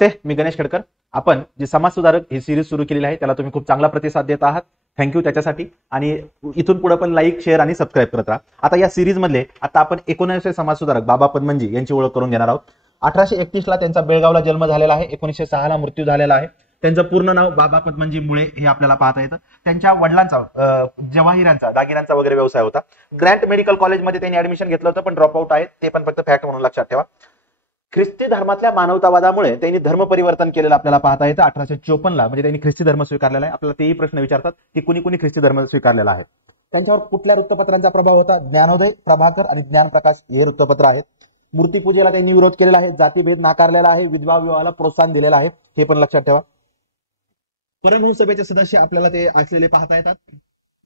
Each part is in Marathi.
मी गणेश खेडकर. आपण जी समाज सुधारक ही सिरीज सुरू केलेली आहे त्याला तुम्ही खूप चांगला प्रतिसाद देत आहात. थँक्यू त्याच्यासाठी. आणि इथून पुढे पण लाईक, शेअर आणि सबस्क्राईब करत राहा. आता या सिरीज मधले आता आपण 19 समाज सुधारक बाबा पदमनजी यांची ओळख करून घेणार आहोत. 1831 ला त्यांचा बेळगावला जन्म झालेला आहे. 1906 ला मृत्यू झालेला आहे. त्यांचं पूर्ण नाव बाबा पदमनजी मुळे हे आपल्याला पाहता येतं. त्यांच्या वडिलांचा जवाहिरांचा दागिन्यांचा वगैरे व्यवसाय होता. ग्रँट मेडिकल कॉलेजमध्ये त्यांनी ऍडमिशन घेतलं होतं, पण ड्रॉपआउट आहे. ते पण फक्त फॅक्ट म्हणून लक्षात ठेवा. ख्रिस्ती धर्मातल्या मानवतावादामुळे त्यांनी धर्म परिवर्तन केलेलं आपल्याला पाहता येतं. 1854 ला म्हणजे त्यांनी ख्रिस्ती धर्म स्वीकारलेला आहे. आपल्याला तेही प्रश्न विचारतात की कुणी कुणी ख्रिस्ती धर्म स्वीकारलेला आहे. त्यांच्यावर कुठल्या वृत्तपत्रांचा प्रभाव होता? ज्ञानोदय, प्रभाकर आणि ज्ञानप्रकाश हे वृत्तपत्र आहेत. मूर्तीपूजेला त्यांनी विरोध केलेला आहे. जातीभेद नाकारलेला आहे. विधवा विवाहाला प्रोत्साहन दिलेलं आहे. हे पण लक्षात ठेवा. परमहंस सभेचे सदस्य आपल्याला ते असलेले पाहता येतात.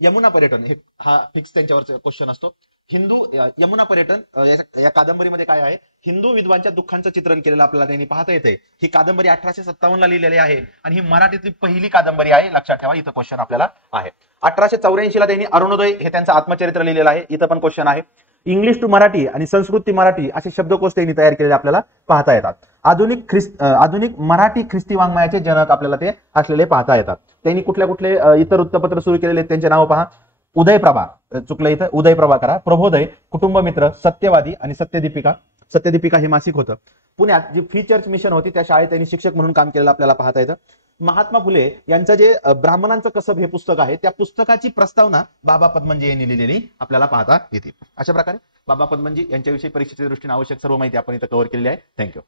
यमुना पर्यटन हा फिक्स त्यांच्यावरचा क्वेश्चन असतो. यमुना पर्यटन या कादंबरीमध्ये काय आहे? हिंदू विधवांच्या दुःखांचं चित्रण केलेलं आपल्याला त्यांनी पाहता येते. ही कादंबरी 1857 ला लिहिलेली आहे आणि ही मराठीतली पहिली कादंबरी आहे. लक्षात ठेवा, इथं क्वेश्चन आपल्याला आहे. 1884 ला त्यांनी अरुणोदय हे त्यांचं आत्मचरित्र लिहिलेलं आहे. इथं पण क्वेश्चन आहे. इंग्लिश टू मराठी आणि संस्कृत टू मराठी असे शब्दकोश त्यांनी तयार केलेले आपल्याला पाहता येतात. आधुनिक मराठी ख्रिस्ती वाङ्मयाचे जनक आपल्याला ते असलेले पाहता येतात. त्यांनी कुठले इतर वृत्तपत्र सुरू केलेले त्यांचे नाव पहा. उदयप्रभा, चुकलं इथं, उदयप्रभा करा. प्रबोधय, कुटुंबमित्र, सत्यवादी आणि सत्यदीपिका हे मासिक होतं. पुण्यात जी फ्री चर्च मिशन होती त्या शाळेत त्यांनी शिक्षक म्हणून काम केलेलं आपल्याला पाहता येतं. महात्मा फुले यांचं जे ब्राह्मणांचं कसब हे पुस्तक आहे त्या पुस्तकाची प्रस्तावना बाबा पदमनजी यांनी लिहिलेली आपल्याला पाहता येते. अशा प्रकारे बाबा पदमनजी यांच्याविषयी परीक्षेच्या दृष्टीने आवश्यक सर्व माहिती आपण इथं कव्हर केलेली आहे. थँक्यू.